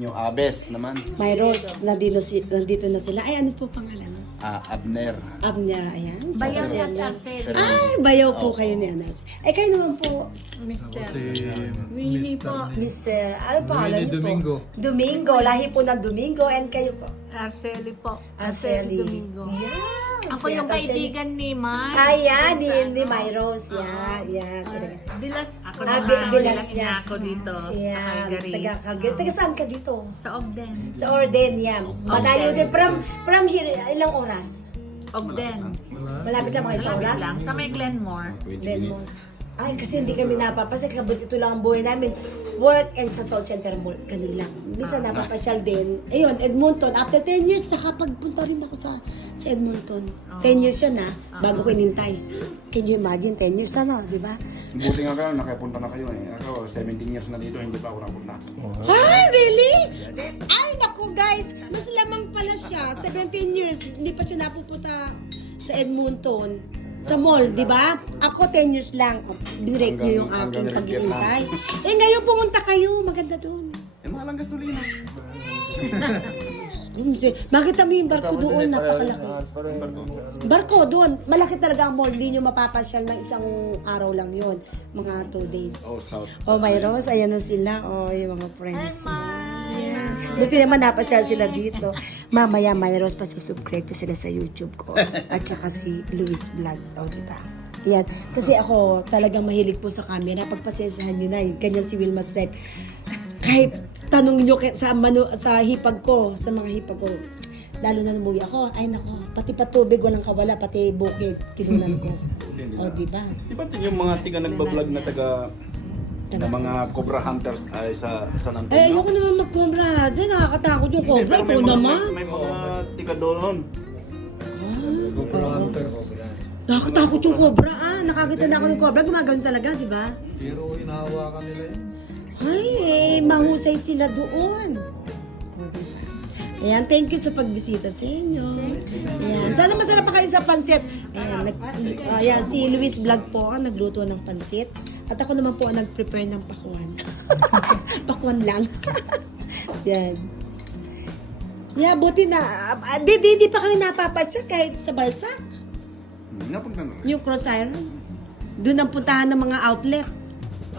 Yung Abes naman. My Rose, nandito na sila. Ay, ano po pangalan? Abner. Abner, ayan. Bayaw Tsaka si niya Abner. Arcel. Ay, bayaw po kayo ni Anas. Eh, kayo naman po, Mister. Si Winnie po. Mr. Ano pangalan Winnie niyo po? Domingo. Domingo, lahi po ng Domingo. And kayo po? Arceli po. Arceli. Arceli Domingo. Yeah. Ako yung kaibigan ni Mai. Ayan, ni My Rose. Yan. Bilas ako Ah, naman. bilas Bilas niya. niya ako dito sa Yan, Calgary. taga-Calgary. Taga saan ka dito? Sa Ogden. Sa Orden, yan. Malayo din. From here, ilang oras? Ogden. Malapit lang mga isang Malapit oras? lang. Sa may Glenmore. Glenmore. Ay, kasi hindi kami napapasya. Ito lang ang buhay namin. Work and sa South Center Mall. Ganun lang. Minsan napapasyal din. Ayun, Edmonton. After 10 years, nakapagpunta rin ako sa Edmonton. 10 years siya na, bago ko inintay. Can you imagine? 10 years na, di ba? Buti nga kayo, nakapunta na kayo eh. Ako, 17 years na dito, hindi pa ako napunta. Ay, really? Ay, naku guys, mas lamang pala siya. 17 years, hindi pa siya napupunta sa Edmonton. Sa mall, di ba? Ako 10 years lang. Binrake niyo yung aking hanggang pag-iintay. Eh, ngayon pumunta kayo. Maganda doon. Eh, mahal ang gasolina. Makita mo yung barko doon, napakalaki. Barko doon, malaki talaga ang mall. Hindi nyo mapapasyal ng isang araw lang yon, mga 2 days. Oh, South. Oh, my Rose, ayan na sila. Oh, yung mga friends mo. Ayan. Buti naman napasyal sila dito. Mamaya, my Rose, pasusubscribe ko sila sa YouTube ko. At saka si Luis Vlog. Oh, diba? Yan. Kasi ako, talagang mahilig po sa camera. Pagpasensyahan nyo na, ganyan si Wilma Step. Kahit tanong nyo sa hipag ko, sa mga hipag ko, lalo na numuwi ako, ay nako, pati patubig walang kawala, pati bukid, kinunan ko. O, diba? Di ba yung mga tiga nagbablog na na mga Cobra Hunters ay sa San Antonio? Eh, ayoko naman mag-cobra. Di, nakakatakot yung Hindi, cobra. pero Ikaw naman. May mga tiga doon. Cobra Hunters. Nakakatakot yung cobra. Nakakita na ako ng cobra. Gumagano talaga, di ba? Pero hinahawakan nila yun. Ay, mahusay sila doon. Ayan, thank you sa pagbisita sa inyo. Ayan, sana masarap pa kayo sa pansit. Ayan, ayan, si Luis Vlog po ang nagluto ng pansit. At ako naman po ang nag-prepare ng pakuan. Pakuan lang. Yan. Yeah, buti na. Di pa kayo napapasya kahit sa Balsac. Napunta na rin. Yung Cross Iron. Doon ang puntahan ng mga outlet.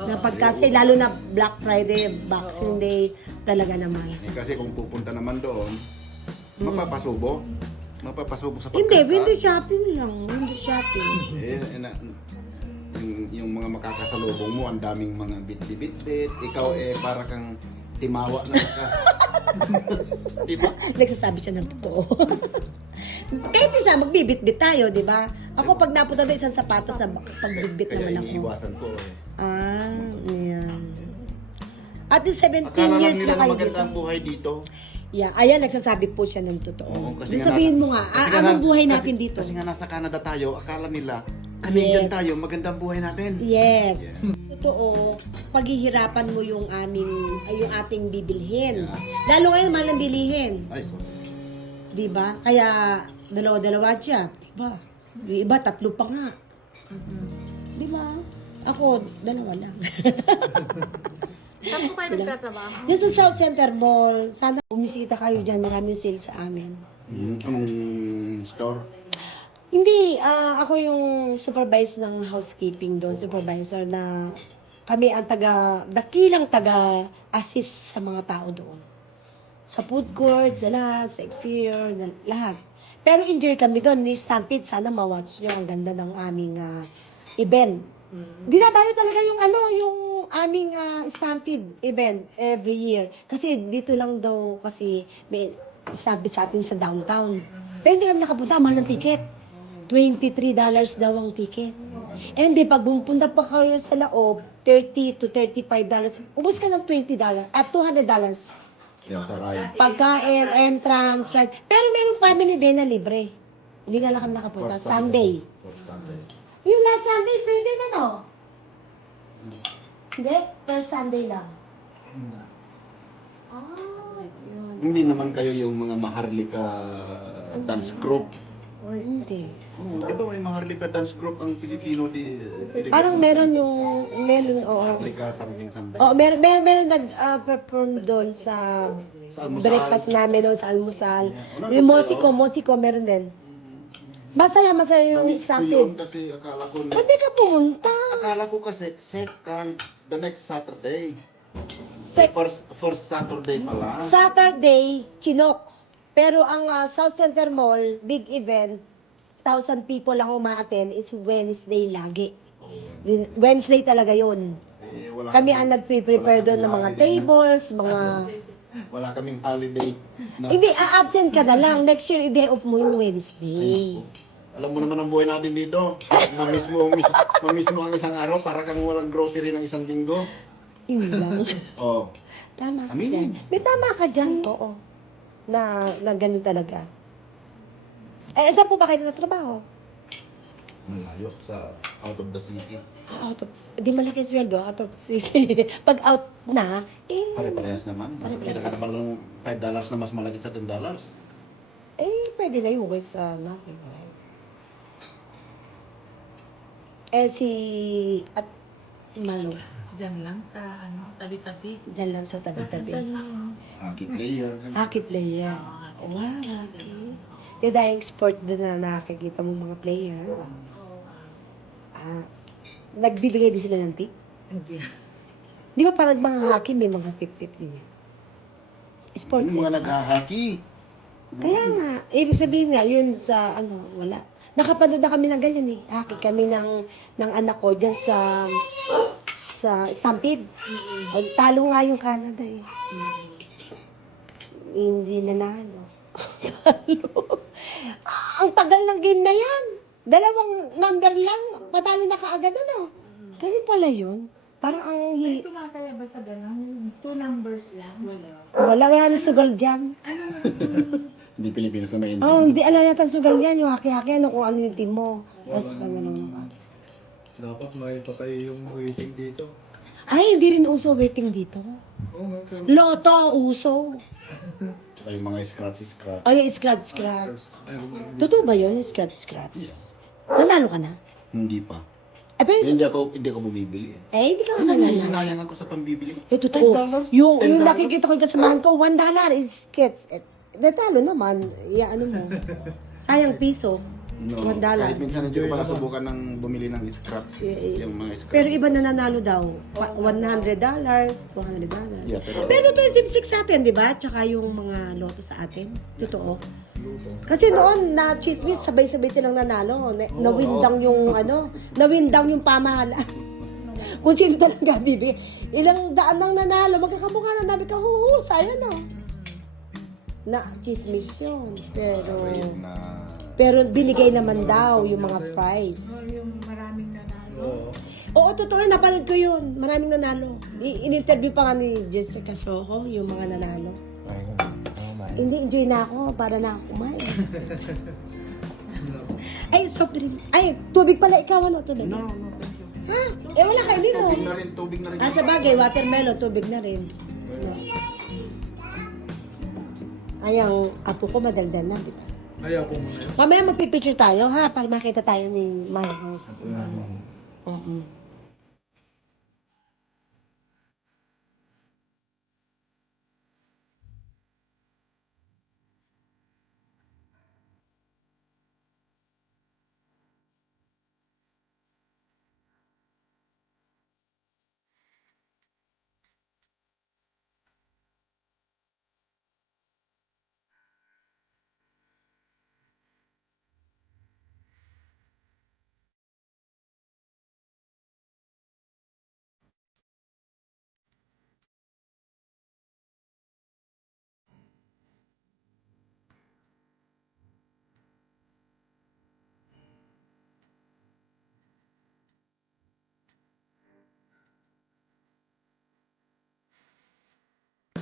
Na pagkasi, lalo na Black Friday, Boxing Day, talaga naman. Eh, kasi kung pupunta naman doon, mapapasubo. Mapapasubo sa pagkanta. Hindi, window shopping lang. Window shopping. Yung mga makakasalubong mo, ang daming mga bit-bit-bit. Ikaw para kang timawa na ka. Di ba? Nagsasabi siya ng totoo. Kahit isa, magbibit-bit tayo, di ba? Ako pag napunta doon isang sapatos, pagbibit Kaya naman ako. iniiwasan ko. Ayan. At the 17 Akala lang years nila na na kayo maganda dito. ang buhay dito. Yeah, ayan, nagsasabi po siya ng totoo. Oo, kasi Di nga sabihin nasa- mo nga, kasi nga anong nas- buhay kasi- natin dito? Kasi nga nasa Canada tayo, akala nila, Canadian Yes. tayo, magandang buhay natin. Yes. Totoo, paghihirapan mo yung yung ating bibilhin. Lalo ngayon, mahal ang bilihin. Ay, so. Di ba? Kaya, dalawa-dalawa siya. Di ba? Yung iba, 3 pa nga. Di ba? Ako, 2 lang. Saan po kayo nagtatrabaho? This is South Center Mall. Sana bumisita kayo dyan. Maraming sale sa amin. Anong store? Hindi, ako yung supervisor ng housekeeping doon. Supervisor na kami ang dakilang taga-assist sa mga tao doon. Sa food court, sa lahat, sa exterior, lahat. Pero enjoy kami doon. Ni Stampede, sana ma-watch nyo. Ang ganda ng aming event. Dinadayo talaga yung yung aming Stampede event every year. Kasi dito lang daw kasi may Stampede sa atin sa downtown. Pero hindi kami nakapunta, mahal ng ticket. $23 daw ang ticket. And di pag pumunta pa kayo sa loob, $30 to $35. Ubus ka ng $20 at $200. Yeah, sa ride. Pagkain, entrance, ride. Pero merong family day na libre. Hindi nga lang kami nakapunta. Sunday. Yung last Sunday, pwede na, no? Hindi, first Sunday lang. Ah, yun. Hindi naman kayo yung mga maharlika dance group. Or hindi. Di ba may mga replica dance group ang Pilipino Parang meron, oo. Replica something. Oh, meron nag-perform doon sa Sa almusal. breakfast namin doon sa almusal. Yeah. Yung Mosiko, meron din. Masaya yung Namiss ko yun stampede. kasi akala ko Pwede ka pumunta. akala ko kasi second the next Saturday. Sec- First Saturday pala. Saturday, Chinook. Pero ang South Center Mall, big event, 1,000 people lang umaattend, it's Wednesday lagi. Wednesday talaga yun. Eh, wala Kami ang nag-prepare doon ng mga tables, mga... Wala kaming holiday. Na, Hindi, absent ka na lang. Next year, i-day off mo yung Wednesday. alam mo naman ang buhay natin dito. Mamiss mo ang isang araw para kang walang grocery ng isang linggo. Yun lang. Oh. Tama ka Aminin. dyan. May tama ka dyan. Oo. Na ganun talaga. Eh, saan po ba kayo natrabaho? Malayo sa out of the city. Out of... Di malaki sweldo, out of city. Pag out na, Pare-parehas naman. Kita ka naman lang $5 na mas malaki sa $10. pwede na yung work sa nakin. Si... At Malo. Diyan lang sa tabi-tabi. Diyan lang sa tabi-tabi. Hockey player. Hockey player. Wow, hockey. Yung dahil sport din na nakikita mo mga player. Nagbibigay din sila ng tip? Di ba parang mga hockey may mga tip-tip din yan? Sports Yung mga yan. nag-hockey. Kaya nga, ibig sabihin nga, yun sa, wala. Nakapanood na kami ng ganyan eh. Hockey kami ng anak ko dyan sa Stampede. Talo nga yung Canada eh. Hindi nanalo. Talo. Ang tagal ng game na yan. 2 number lang. Patalo na kaagad Kaya pala yun. Parang ang... May tumataya ba sa gano'n? 2 numbers lang? Wala nga ng sugal dyan. Hindi Pilipinas na may Hindi alam natin sugal dyan. Yung haki-haki, kung ano yung team mo. Tapos pag Dapat may pa kayo yung waiting dito. Ay, hindi rin uso waiting dito. Oo, may kayo. Loto, uso. Tsaka yung mga scratch. Ay, scratch. Totoo ba yun, scratch? Nanalo ka na? Hindi pa. Eh, pero, Hindi ako bumibili. hindi ka nanalo. Sinayang ako sa pambibili. Totoo. Yung nakikita ko yung kasamahan ko, $1 is skits. Natalo naman. Ano mo. Sayang piso. No, $1. kahit minsan hindi ko pa nasubukan ng bumili ng scratch. Yung mga scratch. Pero iba na nanalo daw. $100, $200. Yeah, Pero ito yung SimSix sa atin, di ba? Tsaka yung mga loto sa atin. Totoo. Kasi noon, na chismis, sabay-sabay silang nanalo. Nawindang yung pamahala. Kung sino talaga bibigay. Ilang daan nang nanalo, magkakamukha na nabi ka, sayang na chismis yun. Pero binigay naman daw yung mga prize. Yung maraming nanalo. Oo, totoo. Napanood ko yun. Maraming nanalo. In-interview pa nga ni Jessica Soho, yung mga nanalo. Hindi, enjoy na ako. Para na ako kumain. Ay, soft drinks. Ay, tubig pala ikaw. Tubig? No. Ha? Eh, wala kayo dito. Tubig na rin. Sa bagay, watermelon, tubig na rin. No. Ay, ang apo ko madagdag na, di ba? Ayaw ko muna yun. Mamaya magpipicture tayo, ha? Para makita tayo ni my house.